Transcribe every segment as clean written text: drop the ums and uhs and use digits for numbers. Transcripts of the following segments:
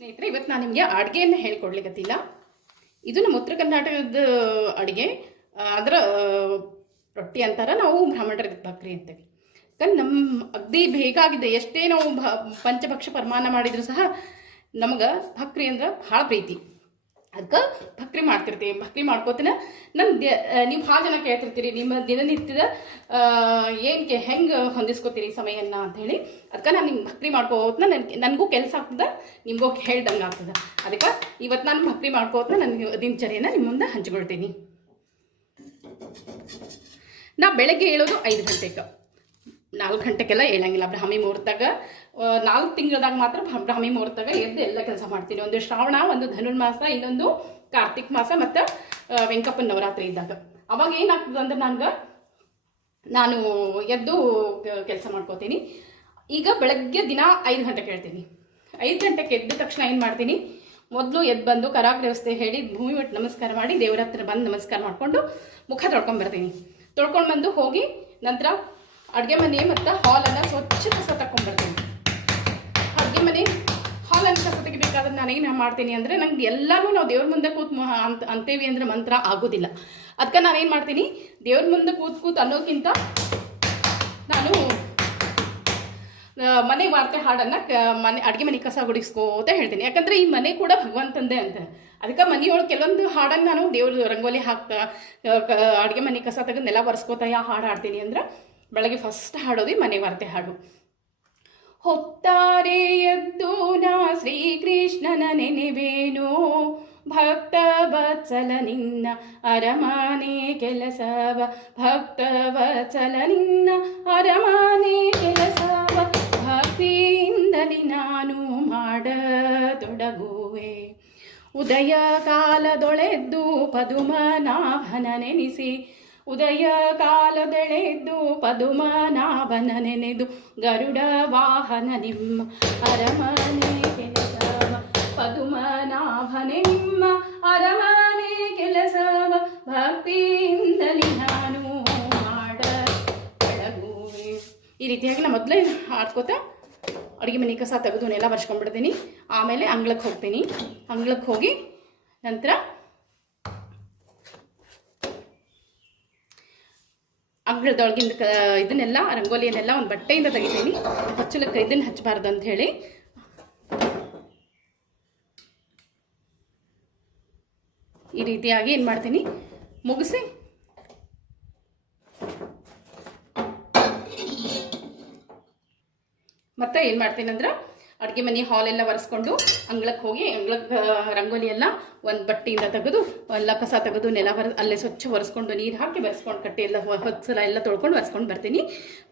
ಸ್ನೇಹಿತರೆ, ಇವತ್ತು ನಾನು ನಿಮಗೆ ಅಡುಗೆಯನ್ನು ಹೇಳ್ಕೊಡ್ಲಿಕ್ಕತ್ತಿಲ್ಲ. ಇದು ನಮ್ಮ ಉತ್ತರ ಕರ್ನಾಟಕದ ಅಡುಗೆ. ಅದರ ರೊಟ್ಟಿ ಅಂತಾರೆ, ನಾವು ಬ್ರಾಹ್ಮಣರ ಭಕ್ರಿ ಅಂತೇವೆ. ಯಾಕಂದ್ರೆ ನಮ್ಮ ಅಗದಿ ಬೇಕಾಗಿದೆ. ಎಷ್ಟೇ ನಾವು ಪಂಚಭಕ್ಷ ಪರಮಾನ ಮಾಡಿದರೂ ಸಹ ನಮಗೆ ಭಕ್ರಿ ಅಂದ್ರೆ ಭಾಳ ಪ್ರೀತಿ. ಅದಕ್ಕೆ ಭಕ್ರಿ ಮಾಡ್ತಿರ್ತೀವಿ. ಭಕ್ರಿ ಮಾಡ್ಕೋತೀನಿ. ನೀವು ಭಾಳ ಜನ ಕೇಳ್ತಿರ್ತೀರಿ, ನಿಮ್ಮ ದಿನನಿತ್ಯದ ಹೆಂಗೆ ಹೊಂದಿಸ್ಕೋತೀರಿ ಸಮಯನ ಅಂಥೇಳಿ. ಅದಕ್ಕೆ ನಾನು ನಿಮ್ಗೆ ಭಕ್ರಿ ಮಾಡ್ಕೋತನ ನನಗೂ ಕೆಲಸ ಆಗ್ತದೆ, ನಿಮಗೂ ಹೇಳ್ದಂಗೆ ಆಗ್ತದೆ. ಅದಕ್ಕೆ ಇವತ್ತು ನಾನು ಭಕ್ರಿ ಮಾಡ್ಕೋತನ ನನ್ನ ದಿನಚರಿಯನ್ನು ನಿಮ್ಮ ಮುಂದೆ ಹಂಚ್ಕೊಳ್ತೀನಿ. ನಾ ಬೆಳಗ್ಗೆ ಹೇಳೋದು 5 ಗಂಟೆಗೆ, 4 ಗಂಟೆಗೆಲ್ಲ ಹೇಳಂಗಿಲ್ಲ. ಬ್ರಾಹ್ಮಿ ಮುಹೂರ್ತಾಗ 4 ತಿಂಗಳದಾಗ ಮಾತ್ರ ಬ್ರಾಹ್ಮಿ ಮುಹೂರ್ತಾಗ ಎದ್ದು ಎಲ್ಲ ಕೆಲಸ ಮಾಡ್ತೀನಿ. ಒಂದು ಶ್ರಾವಣ, ಒಂದು ಧನುರ್ಮಾಸ, ಇನ್ನೊಂದು ಕಾರ್ತಿಕ್ ಮಾಸ, ಮತ್ತು ವೆಂಕಪ್ಪನ ನವರಾತ್ರಿ ಇದ್ದಾಗ. ಅವಾಗ ಏನಾಗ್ತದೆ ಅಂದ್ರೆ ನಾನು ಎದ್ದು ಕೆಲಸ ಮಾಡ್ಕೋತೀನಿ. ಈಗ ಬೆಳಗ್ಗೆ ದಿನ 5 ಗಂಟೆಗೆ ಹೇಳ್ತೀನಿ. 5 ಗಂಟೆಗೆ ಎದ್ದ ತಕ್ಷಣ ಏನು ಮಾಡ್ತೀನಿ, ಮೊದಲು ಎದ್ದು ಬಂದು ಕರಾಗ್ರ ವ್ಯವಸ್ಥೆ ಹೇಳಿ ಭೂಮಿ ಒಟ್ಟು ನಮಸ್ಕಾರ ಮಾಡಿ ದೇವರ ಹತ್ರ ಬಂದು ನಮಸ್ಕಾರ ಮಾಡಿಕೊಂಡು ಮುಖ ತೊಳ್ಕೊಂಬರ್ತೀನಿ. ತೊಳ್ಕೊಂಡು ಬಂದು ಹೋಗಿ ನಂತರ ಅಡುಗೆ ಮನೆ ಮತ್ತು ಹಾಲನ್ನು ಸ್ವಚ್ಛ ಕಸ ತಗೊಂಡ್ಬರ್ತೀನಿ. ಅಡುಗೆ ಮನೆ ಹಾಲನ್ನು ಕಸ ತೆಗಿಬೇಕಾದ್ರೆ ನಾನೇನು ಮಾಡ್ತೀನಿ ಅಂದರೆ, ನಂಗೆ ಎಲ್ಲನೂ ನಾವು ದೇವ್ರ ಮುಂದೆ ಅಂತೇವಿ ಅಂದರೆ ಮಂತ್ರ ಆಗೋದಿಲ್ಲ. ಅದಕ್ಕೆ ನಾನೇನು ಮಾಡ್ತೀನಿ, ದೇವ್ರ ಮುಂದೆ ಕೂತ್ ಅನ್ನೋಕ್ಕಿಂತ ನಾನು ಮನೆ ವಾರ್ತೆ ಹಾಡನ್ನು ಅಡುಗೆ ಮನೆ ಕಸ ಗುಡಿಸ್ಕೋತ ಹೇಳ್ತೀನಿ. ಯಾಕಂದರೆ ಈ ಮನೆ ಕೂಡ ಭಗವಂತಂದೇ ಅಂತ. ಅದಕ್ಕೆ ಮನೆಯೊಳಗೆ ಕೆಲವೊಂದು ಹಾಡನ್ನು ನಾನು ದೇವ್ರ ರಂಗೋಲಿ ಹಾಕ್ತಾ ಅಡುಗೆ ಮನೆ ಕಸ ತೆಗೆದು ನೆಲ ಒರೆಸ್ಕೋತಾ ಯಾವ ಹಾಡು ಹಾಡ್ತೀನಿ ಅಂದ್ರೆ, ಬೆಳಗ್ಗೆ ಫಸ್ಟ್ ಹಾಡೋದು ಮನೆ ವಾರ್ತೆ ಹಾಡು. ಹೊತ್ತಾರೆ ಎದ್ದು ನಾ ಶ್ರೀಕೃಷ್ಣನ ನೆನೆವೇನೋ, ಭಕ್ತ ವತ್ಸಲ ನಿನ್ನ ಅರಮಾನೆ ಕೆಲಸವ, ಭಕ್ತ ವತ್ಸಲ ನಿನ್ನ ಅರಮಾನೆ ಕೆಲಸವ, ಭಕ್ತಿಯಿಂದಲಿ ನಾನು ಮಾಡತೊಡಗುವೆ. ಉದಯ ಕಾಲದೊಳೆದ್ದು ಪದುಮನಾಭನ ನೆನೆಸಿ, ಉದಯ ಕಾಲದೆಳೆದ್ದು ಪದುಮನಾಭನ ನೆನೆದು, ಗರುಡ ವಾಹನ ನಿಮ್ಮ ಅರಮನೆ ಕೆಲಸವ, ಪದುಮನಾಭನೆ ನಿಮ್ಮ ಅರಮನೆ ಕೆಲಸವ, ಭಕ್ತಿಯಿಂದಲಿ ನಾನು ಮಾಡತೊಡಗುವೆ. ಈ ರೀತಿಯಾಗಿ ನಾನು ಮೊದಲೇ ಹಾಡ್ಕೋತ ಅಡುಗೆ ಮನೆ ಕಸ ತೆಗೆದು ನೆಲ ಬರ್ಸ್ಕೊಂಡ್ಬಿಡ್ತೀನಿ. ಆಮೇಲೆ ಅಂಗಳಕ್ಕೆ ಹೋಗ್ತೀನಿ. ಅಂಗಳಕ್ಕೆ ಹೋಗಿ ನಂತರ ಅಂಗಳದೊಳಗಿಂದ ಇದನ್ನೆಲ್ಲ ರಂಗೋಲಿಯನ್ನೆಲ್ಲ ಒಂದು ಬಟ್ಟೆಯಿಂದ ತೆಗಿತೀನಿ. ಹಚ್ಚಲಕ್ಕೆ ಇದನ್ನು ಹಚ್ಚಬಾರ್ದು ಅಂತ ಹೇಳಿ ಈ ರೀತಿಯಾಗಿ ಏನು ಮಾಡ್ತೀನಿ, ಮುಗಿಸಿ ಮತ್ತೆ ಏನು ಮಾಡ್ತೀನಿ ಅಂದ್ರೆ, ಅಡುಗೆ ಮನೆ ಹಾಲೆಲ್ಲ ಒರೆಸ್ಕೊಂಡು ಅಂಗಳಕ್ಕೆ ಹೋಗಿ ಅಂಗಳಕ್ಕೆ ರಂಗೋಲಿ ಎಲ್ಲ ಒಂದು ಬಟ್ಟೆಯಿಂದ ತೆಗೆದು ಎಲ್ಲ ಕಸ ತೆಗೆದು ನೆಲ ಅಲ್ಲೇ ಸ್ವಚ್ಛ ಒರೆಸ್ಕೊಂಡು ನೀರು ಹಾಕಿ ಬೆರೆಸ್ಕೊಂಡು ಕಟ್ಟಿ ಎಲ್ಲ ಹೊತ್ಸಲ ಎಲ್ಲ ತೊಳ್ಕೊಂಡು ಒರೆಸ್ಕೊಂಡು ಬರ್ತೀನಿ.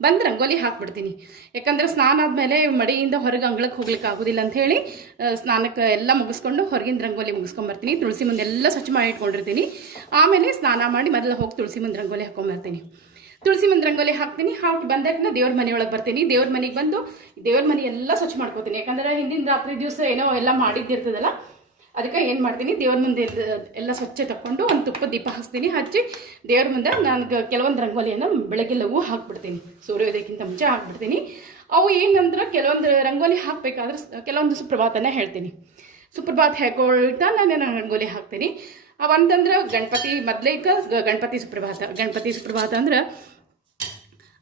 ಬಂದು ರಂಗೋಲಿ ಹಾಕ್ಬಿಡ್ತೀನಿ. ಯಾಕಂದರೆ ಸ್ನಾನ ಆದಮೇಲೆ ಮಡಿಯಿಂದ ಹೊರಗೆ ಅಂಗಳಕ್ಕೆ ಹೋಗ್ಲಿಕ್ಕೆ ಆಗೋದಿಲ್ಲ ಅಂಥೇಳಿ ಸ್ನಾನಕ್ಕೆ ಎಲ್ಲ ಮುಗಿಸ್ಕೊಂಡು ಹೊರಗಿಂದ ರಂಗೋಲಿ ಮುಗಿಸ್ಕೊಂಬರ್ತೀನಿ. ತುಳಸಿ ಮುಂದೆ ಎಲ್ಲ ಸ್ವಚ್ಛ ಮಾಡಿ ಇಟ್ಕೊಂಡಿರ್ತೀನಿ. ಆಮೇಲೆ ಸ್ನಾನ ಮಾಡಿ ಮೊದಲು ಹೋಗಿ ತುಳಸಿ ಮುಂದೆ ರಂಗೋಲಿ ಹಾಕ್ಕೊಂಬರ್ತೀನಿ. ತುಳಸಿ ಮುಂದೆ ರಂಗೋಲಿ ಹಾಕ್ತೀನಿ. ಹಾಕಿ ಬಂದಾಗ ದೇವ್ರ ಮನೆಯೊಳಗೆ ಬರ್ತೀನಿ. ದೇವ್ರ ಮನೆಗೆ ಬಂದು ದೇವ್ರ ಮನೆ ಎಲ್ಲ ಸ್ವಚ್ಛ ಮಾಡ್ಕೋತೀನಿ. ಯಾಕಂದರೆ ಹಿಂದಿನ ರಾತ್ರಿ ದಿವಸ ಏನೋ ಎಲ್ಲ ಮಾಡಿದ್ದಿರ್ತದಲ್ಲ, ಅದಕ್ಕೆ ಏನು ಮಾಡ್ತೀನಿ, ದೇವ್ರ ಮುಂದೆ ಎಲ್ಲ ಸ್ವಚ್ಛ ತಗೊಂಡು ಒಂದು ತುಪ್ಪ ದೀಪ ಹಚ್ತೀನಿ. ಹಚ್ಚಿ ದೇವ್ರ ಮುಂದೆ ನಾನು ಕೆಲವೊಂದು ರಂಗೋಲಿಯನ್ನು ಬೆಳಗ್ಗೆಲ್ಲವೂ ಹಾಕ್ಬಿಡ್ತೀನಿ. ಸೂರ್ಯೋದಯಕ್ಕಿಂತ ಮುಂಚೆ ಹಾಕ್ಬಿಡ್ತೀನಿ. ಅವು ಏನಂದ್ರೆ, ಕೆಲವೊಂದು ರಂಗೋಲಿ ಹಾಕಬೇಕಾದ್ರೆ ಕೆಲವೊಂದು ಸುಪ್ರಭಾತನೇ ಹೇಳ್ತೀನಿ. ಸುಪ್ರಭಾತ ಹೇಳ್ಕೊಳ್ತಾ ನಾನು ರಂಗೋಲಿ ಹಾಕ್ತೀನಿ. ಅವಂತಂದ್ರೆ ಗಣಪತಿ ಮೊದಲೇಕ ಗಣಪತಿ ಸುಪ್ರಭಾತ ಅಂದ್ರೆ,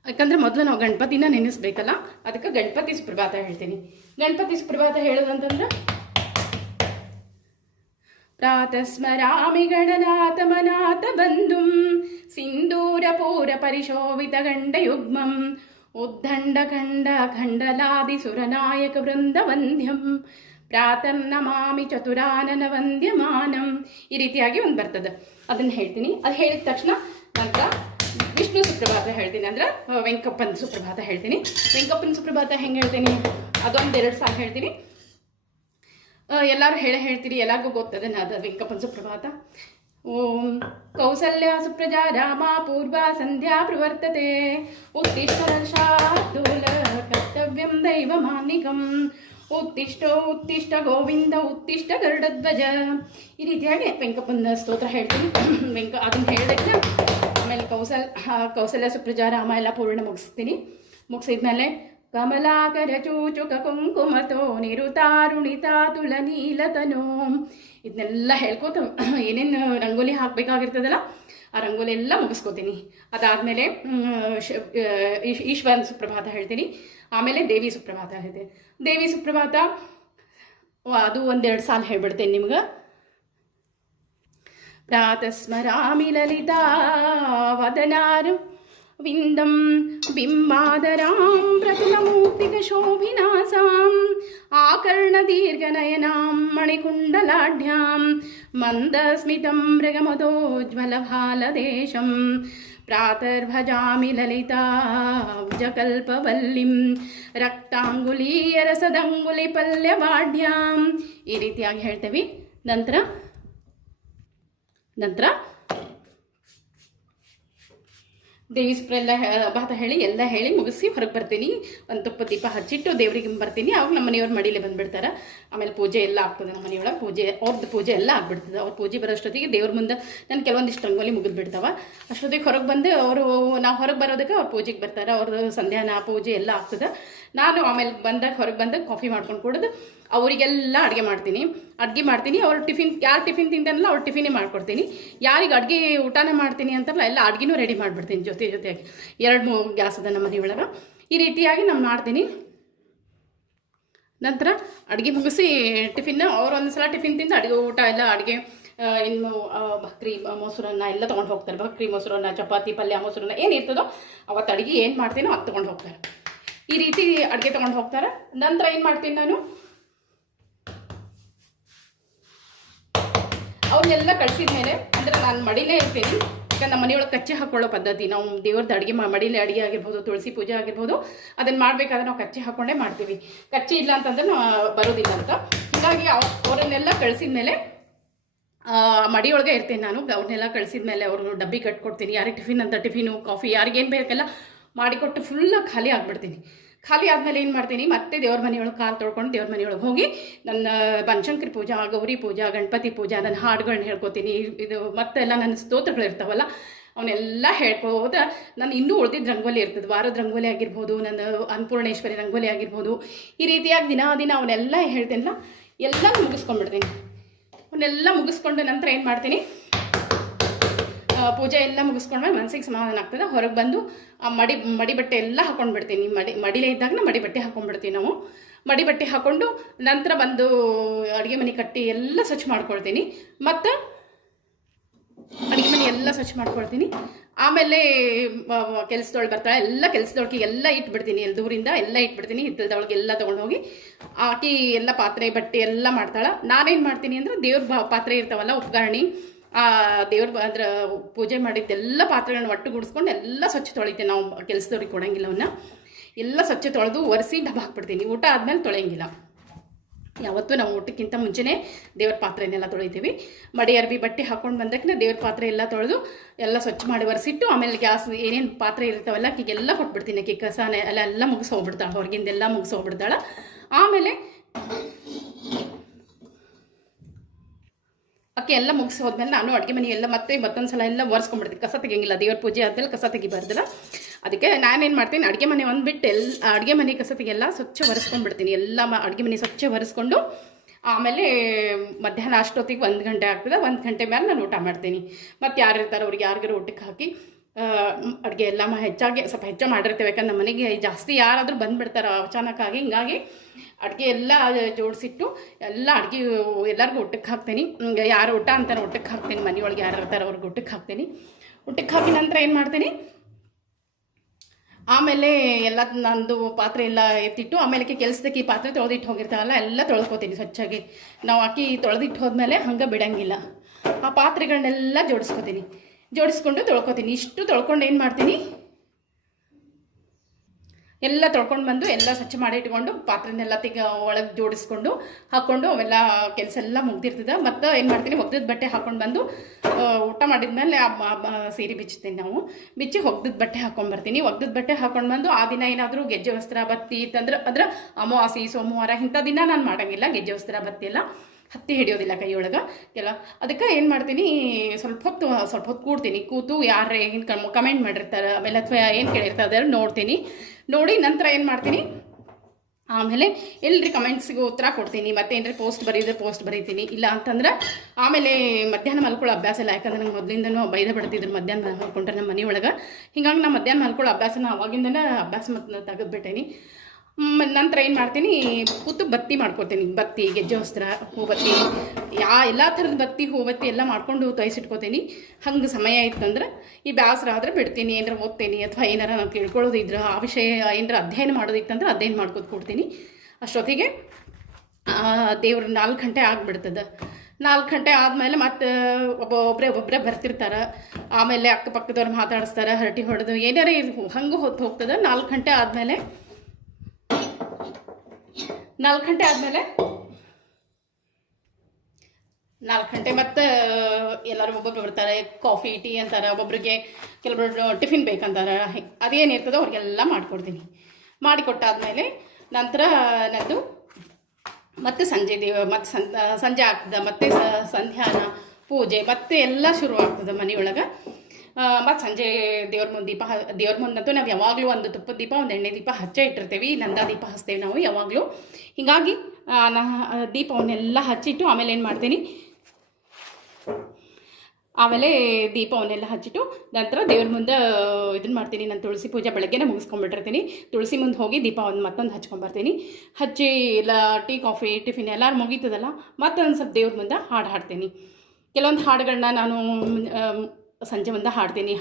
ಯಾಕಂದ್ರೆ ಮೊದಲು ನಾವು ಗಣಪತಿನ ನೆನೆಸ್ಬೇಕಲ್ಲ, ಅದಕ್ಕೆ ಗಣಪತಿ ಸುಪ್ರಭಾತ ಹೇಳ್ತೀನಿ. ಗಣಪತಿ ಸುಪ್ರಭಾತ ಹೇಳೋದಂತಂದ್ರೆ, ಪ್ರಾತಸ್ಮರಾಮಿ ಗಣನಾಥ ಮನಾಥ ಬಂಧುಂ, ಸಿಂಧೂರ ಪೂರ ಪರಿಶೋಭಿತ ಗಂಡಯುಗ್ಮಂ, ಉದ್ದಂಡ ಖಂಡ ಖಂಡಲಾದಿ ಸುರನಾಯಕ ವೃಂದ ವಂದ್ಯಂ, ಪ್ರಾತರ್ನಮಾಮಿ ಚತುರಾನನ ವಂದ್ಯಮಾನಂ. ಈ ರೀತಿಯಾಗಿ ಒಂದು ಬರ್ತದೆ, ಅದನ್ನು ಹೇಳ್ತೀನಿ. ಅದು ಹೇಳಿದ ತಕ್ಷಣ ನಂತರ ವಿಷ್ಣು ಸುಪ್ರಭಾತ ಹೇಳ್ತೀನಿ. ಅಂದ್ರೆ ವೆಂಕಪ್ಪನ ಸುಪ್ರಭಾತ ಹೇಳ್ತೀನಿ. ವೆಂಕಪ್ಪನ ಸುಪ್ರಭಾತ ಹೆಂಗೆ ಹೇಳ್ತೀನಿ, ಅದೊಂದು 2 ಸಾಲ ಹೇಳ್ತೀನಿ. ಎಲ್ಲರೂ ಹೇಳ್ತೀರಿ, ಎಲ್ಲರಿಗೂ ಗೊತ್ತದೆ ಅದು ವೆಂಕಪ್ಪನ ಸುಪ್ರಭಾತ. ಓಂ ಕೌಸಲ್ಯ ಸುಪ್ರಜಾ ರಾಮ ಪೂರ್ವ ಸಂಧ್ಯಾ ಪ್ರವರ್ತತೆ, ಉತ್ತಿಷ್ಠ ಶಾರ್ದೂಲ ಕರ್ತವ್ಯಂ ದೈವಮಾನಿಕಂ, ಉತ್ತಿಷ್ಠ ಗೋವಿಂದ ಉತ್ತಿಷ್ಠ ಗರುಡಧ್ವಜ. ಈ ರೀತಿಯಾಗಿ ವೆಂಕಪ್ಪನ ಸ್ತೋತ್ರ ಹೇಳ್ತೀನಿ. ಅದನ್ನು ಹೇಳಿದಾಗ ಆಮೇಲೆ ಕೌಸಲ್ಯ ಸುಪ್ರಜಾ ರಾಮ ಎಲ್ಲ ಪೂರ್ಣ ಮುಗಿಸ್ತೀನಿ. ಮುಗಿಸಿದ್ಮೇಲೆ ಕಮಲಾಕರ ಚೂಚುಕ ಕುಂಕುಮತೋ ನಿರುತಾರುಣಿತಾ ತುಲನೀಲತನೋ. ಇದನ್ನೆಲ್ಲ ಹೇಳ್ಕೊತ ಏನೇನು ರಂಗೋಲಿ ಹಾಕಬೇಕಾಗಿರ್ತದಲ್ಲ ಆ ರಂಗೋಲಿ ಎಲ್ಲ ಮುಗಿಸ್ಕೋತೀನಿ. ಅದಾದಮೇಲೆ ಈಶ್ವರನ ಸುಪ್ರಭಾತ ಹೇಳ್ತೀನಿ. ಆಮೇಲೆ ದೇವಿ ಸುಪ್ರಭಾತ ಹೇಳ್ತೀನಿ. ದೇವಿ ಸುಪ್ರಭಾತ ಅದು ಒಂದೆರಡು ಸಾಲ ಹೇಳ್ಬಿಡ್ತೇನೆ ನಿಮ್ಗೆ. ಪ್ರಾತಸ್ಮರಾಮಿ ಲಲಿತಾ ವದನಾರಂ ವಿಂದಂ ಬಿಂಬಾದರಾಂ ಪ್ರತಿಮಮೂರ್ತಿಕಶೋಭಿನಾಸಾಂ ಆಕರ್ಣದೀರ್ಘನಯನಾಂ ಮಣಿಕುಂಡಲಾಢ್ಯಾಂ ಮಂದಸ್ಮಿತಂ ಮೃಗಮದೋಜ್ವಲಭಾಲದೇಶಂ ಪ್ರಾತರ್ಭಜಾಮಿ ಲಲಿತಾಬ್ಜಕಲ್ಪವಲ್ಲಿಂ ರಕ್ತಾಂಗುಲೀಯರಸದಂಗುಲಿ ಪಲ್ಯವಾಢ್ಯಾಂ. ಈ ರೀತಿಯಾಗಿ ಹೇಳ್ತೇವೆ. ನಂತರ ದೇವಿ ಭಾತ ಹೇಳಿ ಎಲ್ಲ ಹೇಳಿ ಮುಗಿಸಿ ಹೊರಗೆ ಬರ್ತೀನಿ. ಒಂದು ತುಪ್ಪ ದೀಪ ಹಚ್ಚಿಟ್ಟು ದೇವ್ರಿಗೆ ಬರ್ತೀನಿ. ಅವಾಗ ನಮ್ಮ ಮನೆಯವ್ರ ಮಡಿಲೇ ಬಂದುಬಿಡ್ತಾರೆ. ಆಮೇಲೆ ಪೂಜೆ ಎಲ್ಲ ಆಗ್ತದೆ. ನಮ್ಮ ಮನೆಯೊಳಗೆ ಅವ್ರದ್ದು ಪೂಜೆ ಎಲ್ಲ ಆಗ್ಬಿಡ್ತದೆ. ಅವ್ರ ಪೂಜೆ ಬರೋಷ್ಟೊತ್ತಿಗೆ ದೇವ್ರ ಮುಂದೆ ನಾನು ಕೆಲವೊಂದಿಷ್ಟು ರಂಗೋಲಿ ಮುಗಿದು ಬಿಡ್ತಾವೆ. ಅಷ್ಟೊತ್ತಿಗೆ ಹೊರಗೆ ಬಂದು ನಾವು ಹೊರಗೆ ಬರೋದಕ್ಕೆ ಅವ್ರ ಪೂಜೆಗೆ ಬರ್ತಾರೆ. ಅವ್ರದ್ದು ಸಂಧ್ಯಾನ ಪೂಜೆ ಎಲ್ಲ ಆಗ್ತದೆ. ನಾನು ಆಮೇಲೆ ಹೊರಗೆ ಬಂದಾಗ ಕಾಫಿ ಮಾಡ್ಕೊಂಡು ಕೊಡೋದು ಅವರಿಗೆಲ್ಲ ಅಡುಗೆ ಮಾಡ್ತೀನಿ. ಅವ್ರ ಯಾರು ಟಿಫಿನ್ ತಿಂತಾನಲ್ಲ ಅವ್ರ ಟಿಫಿನೇ ಮಾಡ್ಕೊಡ್ತೀನಿ. ಯಾರಿಗೆ ಅಡುಗೆ ಊಟನೇ ಮಾಡ್ತೀನಿ ಅಂತಾರಲ್ಲ ಎಲ್ಲ ಅಡುಗೆನೂ ರೆಡಿ ಮಾಡಿಬಿಡ್ತೀನಿ ಜೊತೆಯಾಗಿ. 2-3 ಗ್ಯಾಸ್ ಅದ ನಮ್ಮ ಮನೆಯೊಳಗೆ. ಈ ರೀತಿಯಾಗಿ ನಾನು ಮಾಡ್ತೀನಿ. ನಂತರ ಅಡುಗೆ ಮುಗಿಸಿ ಅವ್ರು ಒಂದ್ಸಲ ಟಿಫಿನ್ ತಿಂದು ಊಟ ಎಲ್ಲ ಅಡುಗೆ ಇನ್ನು ಬಕ್ರಿ ಮೊಸರನ್ನ ಎಲ್ಲ ತೊಗೊಂಡು ಹೋಗ್ತಾರೆ. ಬಕ್ರಿ ಮೊಸರನ್ನ, ಚಪಾತಿ, ಪಲ್ಯ, ಮೊಸರನ್ನ ಏನಿರ್ತದೋ ಅವತ್ತು ಅಡುಗೆ ಏನು ಮಾಡ್ತೀನೋ ಅದು ತೊಗೊಂಡು ಹೋಗ್ತಾರೆ. ಈ ರೀತಿ ಅಡುಗೆ ತೊಗೊಂಡು ಹೋಗ್ತಾರೆ. ನಂತರ ಏನು ಮಾಡ್ತೀನಿ ನಾನು, ಅವ್ರನ್ನೆಲ್ಲ ಕಳಿಸಿದ ಮೇಲೆ ಅಂದರೆ ನಾನು ಮಡಿಲೇ ಇರ್ತೀನಿ. ಯಾಕಂದ್ರೆ ನಮ್ಮ ಮನೆಯೊಳಗೆ ಕಚ್ಚೆ ಹಾಕ್ಕೊಳ್ಳೋ ಪದ್ಧತಿ. ನಾವು ದೇವ್ರದ್ದು ಅಡುಗೆ ಮಡಿಲೇ ಅಡುಗೆ ಆಗಿರ್ಬೋದು, ತುಳಸಿ ಪೂಜೆ ಆಗಿರ್ಬೋದು, ಅದನ್ನು ಮಾಡಬೇಕಾದ್ರೆ ನಾವು ಕಚ್ಚೆ ಹಾಕ್ಕೊಂಡೇ ಮಾಡ್ತೀವಿ. ಕಚ್ಚೆ ಇಲ್ಲ ಅಂತಂದ್ರೆ ನಾವು ಬರೋದಿಲ್ಲ ಅಂತ. ಹೀಗಾಗಿ ಅವರನ್ನೆಲ್ಲ ಕಳಿಸಿದ ಮೇಲೆ ಮಡಿಯೊಳಗೆ ಇರ್ತೀನಿ ನಾನು. ಅವ್ರನ್ನೆಲ್ಲ ಕಳಿಸಿದ ಮೇಲೆ ಅವರು ಡಬ್ಬಿ ಕಟ್ಕೊಡ್ತೀನಿ. ಯಾರಿಗೆ ಟಿಫಿನ್ ಅಂತ ಟಿಫಿನು, ಕಾಫಿ ಯಾರಿಗೇನು ಬೇಕಲ್ಲ ಮಾಡಿಕೊಟ್ಟು ಫುಲ್ಲ ಖಾಲಿ ಆಗಿಬಿಡ್ತೀನಿ. ಖಾಲಿ ಆದಮೇಲೆ ಏನು ಮಾಡ್ತೀನಿ, ಮತ್ತೆ ದೇವ್ರ ಮನೆಯೊಳಗೆ ಕಾಲು ತೊಳ್ಕೊಂಡು ದೇವ್ರ ಮನೆಯೊಳಗೆ ಹೋಗಿ ನನ್ನ ಬನಶಂಕರಿ ಪೂಜಾ, ಗೌರಿ ಪೂಜಾ, ಗಣಪತಿ ಪೂಜಾ, ನನ್ನ ಹಾಡುಗಳನ್ನ ಹೇಳ್ಕೊತೀನಿ. ಇದು ಮತ್ತೆಲ್ಲ ನನ್ನ ಸ್ತೋತ್ರಗಳು ಇರ್ತಾವಲ್ಲ ಅವನ್ನೆಲ್ಲ ಹೇಳ್ಕೋದ ನಾನು ಇನ್ನೂ ಉಳಿದಿದ್ದ ರಂಗೋಲಿ ಇರ್ತದೆ. ವಾರದ ರಂಗೋಲಿ ಆಗಿರ್ಬೋದು, ನನ್ನ ಅನ್ನಪೂರ್ಣೇಶ್ವರಿ ರಂಗೋಲಿ ಆಗಿರ್ಬೋದು. ಈ ರೀತಿಯಾಗಿ ದಿನ ಅವನ್ನೆಲ್ಲ ಹೇಳ್ತೇನಲ್ಲ ಎಲ್ಲ ಮುಗಿಸ್ಕೊಂಡ್ಬಿಡ್ತೀನಿ. ಅವನ್ನೆಲ್ಲ ಮುಗಿಸ್ಕೊಂಡು ನಂತರ ಏನು ಮಾಡ್ತೀನಿ, ಪೂಜೆ ಎಲ್ಲ ಮುಗಿಸ್ಕೊಂಡ್ಮೇಲೆ ಮನಸ್ಸಿಗೆ ಸಮಾಧಾನ ಆಗ್ತದೆ. ಹೊರಗೆ ಬಂದು ಆ ಮಡಿ ಬಟ್ಟೆ ಎಲ್ಲ ಹಾಕೊಂಡ್ಬಿಡ್ತೀನಿ. ಮಡಿಲೇ ಇದ್ದಾಗ ಮಡಿ ಬಟ್ಟೆ ಹಾಕೊಂಡ್ಬಿಡ್ತೀವಿ ನಾವು. ಮಡಿ ಬಟ್ಟೆ ಹಾಕ್ಕೊಂಡು ನಂತರ ಬಂದು ಅಡುಗೆ ಮನೆ ಕಟ್ಟಿ ಎಲ್ಲ ಸ್ವಚ್ಛ ಮಾಡ್ಕೊಳ್ತೀನಿ. ಮತ್ತು ಅಡುಗೆ ಮನೆ ಎಲ್ಲ ಸ್ವಚ್ಛ ಮಾಡ್ಕೊಳ್ತೀನಿ. ಆಮೇಲೆ ಕೆಲಸದೊಳಗೆ ಬರ್ತಾಳೆ, ಎಲ್ಲ ಕೆಲಸದೊಳಗೆ ಎಲ್ಲ ಇಟ್ಬಿಡ್ತೀನಿ. ದೂರಿಂದ ಎಲ್ಲ ಇಟ್ಬಿಡ್ತೀನಿ. ಹಿತ್ತಲದೊಳಗೆ ಎಲ್ಲ ತೊಗೊಂಡು ಹೋಗಿ ಆಕಿ ಎಲ್ಲ ಪಾತ್ರೆ ಬಟ್ಟೆ ಎಲ್ಲ ಮಾಡ್ತಾಳೆ. ನಾನೇನು ಮಾಡ್ತೀನಿ ಅಂದ್ರೆ ದೇವ್ರ ಪಾತ್ರೆ ಇರ್ತಾವಲ್ಲ, ಉಪಕರಣಿ, ದೇವ್ರ ಅಂದ್ರೆ ಪೂಜೆ ಮಾಡಿದ್ದೆಲ್ಲ ಪಾತ್ರೆಗಳನ್ನ ಒಟ್ಟುಗೂಡಿಸ್ಕೊಂಡು ಎಲ್ಲ ಸ್ವಚ್ಛ ತೊಳಿತೀನಿ. ನಾವು ಕೆಲಸದವ್ರಿಗೆ ಕೊಡೋಂಗಿಲ್ಲ. ಅವನ್ನ ಎಲ್ಲ ಸ್ವಚ್ಛ ತೊಳೆದು ಒರೆಸಿ ಡಬ್ಬ ಹಾಕ್ಬಿಡ್ತೀನಿ. ಊಟ ಆದಮೇಲೆ ತೊಳೆಯಂಗಿಲ್ಲ. ಯಾವತ್ತೂ ನಾವು ಊಟಕ್ಕಿಂತ ಮುಂಚೆನೇ ದೇವ್ರ ಪಾತ್ರೆನೆಲ್ಲ ತೊಳಿತೀವಿ. ಮಡಿ ಅರ್ಬಿ ಬಟ್ಟೆ ಹಾಕ್ಕೊಂಡು ಬಂದಕ್ಕೆ ದೇವ್ರ ಪಾತ್ರೆ ಎಲ್ಲ ತೊಳೆದು ಎಲ್ಲ ಸ್ವಚ್ಛ ಮಾಡಿ ಒರೆಸಿಟ್ಟು ಆಮೇಲೆ ಗ್ಯಾಸ್ ಏನೇನು ಪಾತ್ರೆ ಇರ್ತಾವಲ್ಲ ಆಕೆಗೆಲ್ಲ ಕೊಟ್ಬಿಡ್ತೀನಿ. ಆಕೆ ಕಸಾನೆ ಎಲ್ಲ ಮುಗಿಸಿ ಹೋಗ್ಬಿಡ್ತಾಳೆ, ಹೊರಗಿಂದೆಲ್ಲ ಮುಗಿಸಿ ಹೋಗ್ಬಿಡ್ತಾಳೆ. ಆಮೇಲೆ ಅಕ್ಕಿ ಎಲ್ಲ ಮುಗಿಸಿ ಹೋದ್ಮೇಲೆ ನಾನು ಅಡುಗೆ ಮನೆ ಎಲ್ಲ ಮತ್ತೊಂದು ಸಲ ಎಲ್ಲ ಒರೆಸ್ಕೊಂಡ್ಬಿಡ್ತೀನಿ. ಕಸ ತೆಗಿಯಂಗಿಲ್ಲ. ದೇವ್ರ ಪೂಜೆ ಆದಮೇಲೆ ಕಸ ತೆಗಿಬಾರ್ದಲ್ಲ. ಅದಕ್ಕೆ ನಾನೇನು ಮಾಡ್ತೀನಿ, ಅಡುಗೆ ಮನೆ ಒಂದು ಬಿಟ್ಟು ಅಡುಗೆ ಮನೆ ಕಸ ತೆಗೆಲ್ಲ ಸ್ವಚ್ಛ ಒರೆಸ್ಕೊಂಡ್ಬಿಡ್ತೀನಿ. ಎಲ್ಲ ಅಡುಗೆ ಮನೆ ಸ್ವಚ್ಛ ಒರೆಸ್ಕೊಂಡು ಆಮೇಲೆ ಮಧ್ಯಾಹ್ನ ಅಷ್ಟೊತ್ತಿಗೆ 1 ಗಂಟೆ ಆಗ್ತದೆ. 1 ಗಂಟೆ ಮೇಲೆ ನಾನು ಊಟ ಮಾಡ್ತೀನಿ. ಮತ್ತು ಯಾರು ಇರ್ತಾರೆ ಅವ್ರಿಗೆ ಯಾರಿಗಾರು ಊಟಕ್ಕೆ ಹಾಕಿ ಅಡುಗೆ ಎಲ್ಲ ಸ್ವಲ್ಪ ಹೆಚ್ಚು ಮಾಡಿರ್ತೇವೆ. ಯಾಕಂದ್ರೆ ನಮ್ಮ ಮನೆಗೆ ಜಾಸ್ತಿ ಯಾರಾದರೂ ಬಂದುಬಿಡ್ತಾರೆ ಅಚಾನಕ್ಕಾಗಿ. ಹಿಂಗಾಗಿ ಅಡುಗೆ ಎಲ್ಲ ಜೋಡಿಸಿಟ್ಟು ಎಲ್ಲ ಅಡುಗೆ ಎಲ್ಲರಿಗೂ ಊಟಕ್ಕೆ ಹಾಕ್ತೀನಿ. ಯಾರು ಊಟ ಅಂತಾರೆ ಊಟಕ್ಕೆ ಹಾಕ್ತೀನಿ. ಮನೆಯೊಳಗೆ ಯಾರು ಇರ್ತಾರೆ ಅವ್ರಿಗೆ ಊಟಕ್ಕೆ ಹಾಕ್ತೀನಿ. ಊಟಕ್ಕೆ ಹಾಕಿ ನಂತರ ಏನು ಮಾಡ್ತೀನಿ, ಆಮೇಲೆ ಎಲ್ಲ ನಂದು ಪಾತ್ರೆ ಎಲ್ಲ ಎತ್ತಿಟ್ಟು ಆಮೇಲೆ ಕೆಲಸದಕ್ಕೆ ಈ ಪಾತ್ರೆ ತೊಳೆದಿಟ್ಟು ಹೋಗಿರ್ತಾವಲ್ಲ ಎಲ್ಲ ತೊಳ್ಕೊತೀನಿ ಸ್ವಚ್ಛಾಗಿ. ನಾವು ಹಾಕಿ ತೊಳೆದಿಟ್ಟು ಹೋದ್ಮೇಲೆ ಹಂಗೆ ಬಿಡೋಂಗಿಲ್ಲ. ಆ ಪಾತ್ರೆಗಳನ್ನೆಲ್ಲ ಜೋಡಿಸ್ಕೊಂಡು ತೊಳ್ಕೊತೀನಿ. ಇಷ್ಟು ತೊಳ್ಕೊಂಡು ಏನು ಮಾಡ್ತೀನಿ, ಎಲ್ಲ ತೊಳ್ಕೊಂಡು ಬಂದು ಎಲ್ಲ ಸ್ವಚ್ಛ ಮಾಡಿ ಇಟ್ಕೊಂಡು ಪಾತ್ರೆನೆಲ್ಲ ಒಳಗೆ ಜೋಡಿಸ್ಕೊಂಡು ಹಾಕ್ಕೊಂಡು ಅವೆಲ್ಲ ಕೆಲಸ ಎಲ್ಲ ಮುಗ್ದಿರ್ತದೆ. ಮತ್ತು ಏನು ಮಾಡ್ತೀನಿ, ಒಗ್ದಿದ್ದ ಬಟ್ಟೆ ಹಾಕ್ಕೊಂಡು ಬಂದು ಊಟ ಮಾಡಿದ್ಮೇಲೆ ಸೀರೆ ಬಿಚ್ತೀನಿ. ನಾವು ಬಿಚ್ಚಿ ಒಗ್ದಿದ್ದ ಬಟ್ಟೆ ಹಾಕ್ಕೊಂಡ್ಬರ್ತೀನಿ. ಒಗ್ದಿದ್ದ ಬಟ್ಟೆ ಹಾಕ್ಕೊಂಡು ಬಂದು ಆ ದಿನ ಏನಾದರೂ ಗೆಜ್ಜೆ ವಸ್ತ್ರ ಬತ್ತಿ ಇತ್ತಂದ್ರೆ ಅಮಾವಾಸ್ಯೆ ಸೋಮವಾರ ಇಂಥ ದಿನ ನಾನು ಮಾಡೋಂಗಿಲ್ಲ ಗೆಜ್ಜೆ ವಸ್ತ್ರ ಬತ್ತಿ ಎಲ್ಲ. ಹತ್ತಿ ಹಿಡಿಯೋದಿಲ್ಲ ಕೈಯೊಳಗೆ ಎಲ್ಲ. ಅದಕ್ಕೆ ಏನು ಮಾಡ್ತೀನಿ, ಸ್ವಲ್ಪ ಹೊತ್ತು ಕೂತು ಯಾರು ಏನು ಕಮೆಂಟ್ ಮಾಡಿರ್ತಾರೆ ಆಮೇಲೆ ಅಥವಾ ಏನು ಕೇಳಿರ್ತಾರೆ ಅದೆಲ್ಲ ನೋಡ್ತೀನಿ. ನೋಡಿ ನಂತರ ಏನು ಮಾಡ್ತೀನಿ, ಆಮೇಲೆ ಎಲ್ರಿ ಕಮೆಂಟ್ಸಿಗೆ ಉತ್ತರ ಕೊಡ್ತೀನಿ. ಮತ್ತೆ ಏನಾರ ಪೋಸ್ಟ್ ಬರೀತೀನಿ. ಇಲ್ಲ ಅಂತಂದ್ರೆ ಆಮೇಲೆ ಮಧ್ಯಾಹ್ನ ಮಲ್ಕೊಳ್ಳೋ ಅಭ್ಯಾಸ ಇಲ್ಲ, ಯಾಕಂದ್ರೆ ನಂಗೆ ಮೊದಲಿಂದನೂ ಬೈದ ಬಿಡ್ತಿದ್ರು ಮಧ್ಯಾಹ್ನ ಮಲ್ಕೊಂಡ್ರೆ ನಮ್ಮ ಮನೆಯೊಳಗೆ. ಹಿಂಗಾಗಿ ನಾನು ಮಧ್ಯಾಹ್ನ ಮಲ್ಕೊಳ್ಳೋ ಅಭ್ಯಾಸನ ಅವಾಗಿಂದನೇ ಮತ್ತು ತೆಗೆದುಬಿಟ್ಟೇನಿ. ನಂತರ ಏನು ಮಾಡ್ತೀನಿ, ಕೂತು ಬತ್ತಿ ಮಾಡ್ಕೊತೀನಿ. ಬತ್ತಿ, ಗೆಜ್ಜೆ ವಸ್ತ್ರ, ಹೂಬತ್ತಿ, ಎಲ್ಲ ಥರದ ಬತ್ತಿ ಹೂಬತ್ತಿ ಎಲ್ಲ ಮಾಡ್ಕೊಂಡು ತೊಯ್ಸಿಟ್ಕೋತೀನಿ. ಹಂಗೆ ಸಮಯ ಇತ್ತಂದ್ರೆ ಈ ಬೇಸರ ಆದರೆ ಬಿಡ್ತೀನಿ, ಏನಾರ ಓದ್ತೀನಿ ಅಥವಾ ಏನಾರ ನಾವು ತಿಳ್ಕೊಳ್ಳೋದಿದ್ರೆ ಆ ವಿಷಯ ಏನಾರ ಅಧ್ಯಯನ ಮಾಡೋದಿತ್ತಂದ್ರೆ ಅಧ್ಯಯನ ಮಾಡ್ಕೊತ ಕೊಡ್ತೀನಿ. ಅಷ್ಟೊತ್ತಿಗೆ ದೇವ್ರು 4 ಗಂಟೆ ಆಗಿಬಿಡ್ತದೆ. 4 ಗಂಟೆ ಆದಮೇಲೆ ಮತ್ತೆ ಒಬ್ಬೊಬ್ಬರೇ ಬರ್ತಿರ್ತಾರೆ. ಆಮೇಲೆ ಅಕ್ಕಪಕ್ಕದವ್ರು ಮಾತಾಡಿಸ್ತಾರೆ, ಹರಟಿ ಹೊಡೆದು ಏನಾರ ಹಂಗೆ ಹೋಗ್ತದೆ. 4 ಗಂಟೆ ಆದಮೇಲೆ 4 ಗಂಟೆ ಮತ್ತೆ ಎಲ್ಲರೂ ಒಬ್ಬೊಬ್ರು ಬರ್ತಾರೆ, ಕಾಫಿ ಟೀ ಅಂತಾರೆ, ಒಬ್ಬೊಬ್ರಿಗೆ ಕೆಲವೊಬ್ರು ಟಿಫಿನ್ ಬೇಕಂತಾರೆ. ಅದೇನಿರ್ತದೋ ಅವ್ರಿಗೆಲ್ಲ ಮಾಡಿಕೊಡ್ತೀನಿ. ಮಾಡಿಕೊಟ್ಟಾದ್ಮೇಲೆ ನಂತರ ನಂದು ಮತ್ತೆ ಸಂಜೆ ಆಗ್ತದೆ, ಮತ್ತೆ ಸಂಧ್ಯಾನ ಪೂಜೆ ಮತ್ತೆ ಎಲ್ಲ ಶುರು ಆಗ್ತದೆ ಮನೆಯೊಳಗೆ. ಮತ್ತು ಸಂಜೆ ದೇವ್ರ ಮುಂದಂತೂ ನಾವು ಯಾವಾಗಲೂ ಒಂದು ತುಪ್ಪದ ದೀಪ, ಒಂದು ಎಣ್ಣೆ ದೀಪ ಹಚ್ಚೇ ಇಟ್ಟಿರ್ತೀವಿ. ನಂದಾ ದೀಪ ಹಚ್ತೇವೆ ನಾವು ಯಾವಾಗಲೂ. ಹೀಗಾಗಿ ದೀಪವನ್ನೆಲ್ಲ ಹಚ್ಚಿಟ್ಟು ಆಮೇಲೆ ಏನು ಮಾಡ್ತೀನಿ, ದೀಪವನ್ನೆಲ್ಲ ಹಚ್ಚಿಟ್ಟು ನಂತರ ದೇವ್ರ ಮುಂದೆ ಇದನ್ನು ಮಾಡ್ತೀನಿ. ನಾನು ತುಳಸಿ ಪೂಜೆ ಬೆಳಗ್ಗೆನೇ ಮುಗಿಸ್ಕೊಂಡ್ಬಿಟ್ಟಿರ್ತೀನಿ. ತುಳಸಿ ಮುಂದೆ ಹೋಗಿ ದೀಪ ಮತ್ತೊಂದು ಹಚ್ಕೊಂಡ್ಬರ್ತೀನಿ. ಹಚ್ಚಿ ಎಲ್ಲ ಟೀ ಕಾಫಿ ಟಿಫಿನ್ ಎಲ್ಲ ಮುಗೀತದಲ್ಲ, ಮತ್ತೊಂದು ಸ್ವಲ್ಪ ದೇವ್ರ ಮುಂದೆ ಹಾಡು ಹಾಡ್ತೀನಿ. ಕೆಲವೊಂದು ಹಾಡುಗಳನ್ನ ನಾನು ಸಂಜೆ ಮುಂದೆ ಹಾಡ್ತೀನಿ.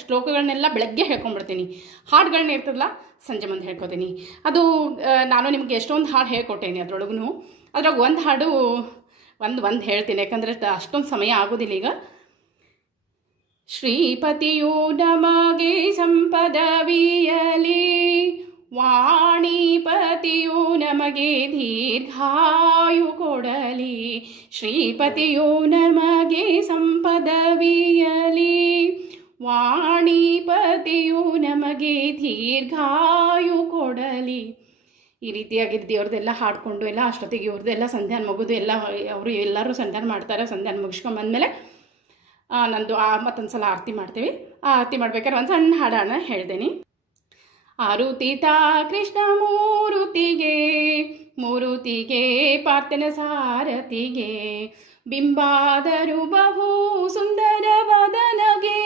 ಶ್ಲೋಕಗಳನ್ನೆಲ್ಲ ಬೆಳಗ್ಗೆ ಹೇಳ್ಕೊಂಡ್ಬಿಡ್ತೀನಿ. ಹಾಡುಗಳನ್ನ ಇರ್ತದಲ್ಲ ಸಂಜೆ ಮುಂದೆ ಹೇಳ್ಕೊತೀನಿ. ಅದು ನಾನು ನಿಮಗೆ ಎಷ್ಟೊಂದು ಹಾಡು ಹೇಳ್ಕೊಟ್ಟೇನೆ. ಅದ್ರಾಗ ಒಂದು ಹಾಡು ಒಂದು ಹೇಳ್ತೀನಿ, ಯಾಕಂದರೆ ಅಷ್ಟೊಂದು ಸಮಯ ಆಗೋದಿಲ್ಲ ಈಗ. ಶ್ರೀಪತಿಯು ನಮಗೆ ಸಂಪದವಿಯಲಿ, ವಾಣಿಪತಿಯು ನಮಗೆ ದೀರ್ಘಾಯು ಕೊಡಲಿ. ಶ್ರೀಪತಿಯು ನಮಗೆ ಸಂಪದವಿಯಲಿ, ವಾಣಿಪತಿಯು ನಮಗೆ ದೀರ್ಘಾಯು ಕೊಡಲಿ. ಈ ರೀತಿಯಾಗಿ ದೇವ್ರದ್ದೆಲ್ಲ ಹಾಡಿಕೊಂಡು ಎಲ್ಲ ಅಷ್ಟೊತ್ತಿಗೆ ಇವ್ರದ್ದೆಲ್ಲ ಸಂಧ್ಯಾನ ಮುಗಿದು ಎಲ್ಲರೂ ಸಂಧ್ಯಾನ ಮಾಡ್ತಾರೆ. ಸಂಧ್ಯಾನ ಮುಗಿಸ್ಕೊಂಬಂದಮೇಲೆ ನಂದು ಮತ್ತೊಂದು ಸಲ ಆರತಿ ಮಾಡ್ತೀವಿ. ಆ ಆರತಿ ಮಾಡ್ಬೇಕಾದ್ರೆ ಒಂದು ಸಣ್ಣ ಹಾಡನ್ನು ಹೇಳ್ತೀನಿ. ಆರುತಿತ ಕೃಷ್ಣ ಮೂರುತಿಗೆ ಪಾರ್ಥನ ಸಾರಥಿಗೆ, ಬಿಂಬಾದರು ಬಹು ಸುಂದರವಾದನಗೆ,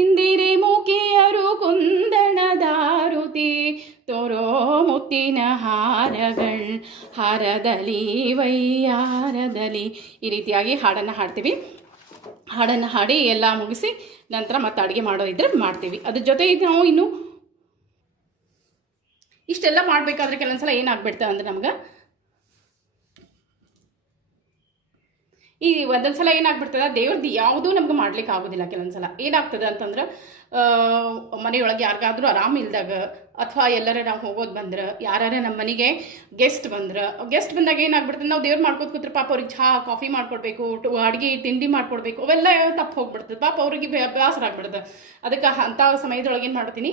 ಇಂದಿರೆ ಮುಖಿಯರು ಕುಂದಣದಾರುತಿ, ತೋರೋ ಮುತ್ತಿನ ಹಾರದಲ್ಲಿ ವೈಯಾರದಲ್ಲಿ. ಈ ರೀತಿಯಾಗಿ ಹಾಡನ್ನು ಹಾಡ್ತೀವಿ. ಹಾಡನ್ನು ಹಾಡಿ ಎಲ್ಲ ಮುಗಿಸಿ ನಂತರ ಮತ್ತೆ ಅಡುಗೆ ಮಾಡೋದಿದ್ರೆ ಮಾಡ್ತೀವಿ. ಅದ್ರ ಜೊತೆ ನಾವು ಇನ್ನು ಇಷ್ಟೆಲ್ಲ ಮಾಡಬೇಕಾದ್ರೆ ಕೆಲವೊಂದ್ಸಲ ಏನಾಗ್ಬಿಡ್ತದೆ ಅಂದರೆ ನಮ್ಗೆ ಒಂದೊಂದು ಸಲ ಏನಾಗ್ಬಿಡ್ತದೆ, ದೇವ್ರದ್ದು ಯಾವುದೂ ನಮ್ಗೆ ಮಾಡ್ಲಿಕ್ಕೆ ಆಗೋದಿಲ್ಲ. ಕೆಲವೊಂದ್ಸಲ ಏನಾಗ್ತದೆ ಅಂತಂದ್ರೆ ಮನೆಯೊಳಗೆ ಯಾರಿಗಾದ್ರೂ ಆರಾಮ ಇಲ್ದಾಗ ಅಥವಾ ಎಲ್ಲರ ನಾವು ಹೋಗೋದು ಬಂದ್ರೆ, ಯಾರು ನಮ್ಮ ಮನೆಗೆ ಗೆಸ್ಟ್ ಬಂದಾಗ ಏನಾಗ್ಬಿಡ್ತದೆ, ನಾವು ದೇವ್ರು ಮಾಡ್ಕೋತ ಕೂತ್ರೆ ಪಾಪ ಅವ್ರಿಗೆ ಚಹಾ ಕಾಫಿ ಮಾಡ್ಕೊಡ್ಬೇಕು, ಅಡುಗೆ ತಿಂಡಿ ಮಾಡ್ಕೊಡ್ಬೇಕು, ಅವೆಲ್ಲ ತಪ್ಪು ಹೋಗ್ಬಿಡ್ತದೆ. ಪಾಪ ಅವ್ರಿಗೆ ಬೇಸರ ಆಗ್ಬಿಡ್ತದೆ. ಅದಕ್ಕೆ ಅಂಥ ಸಮಯದೊಳಗೆ ಏನು ಮಾಡ್ತೀನಿ,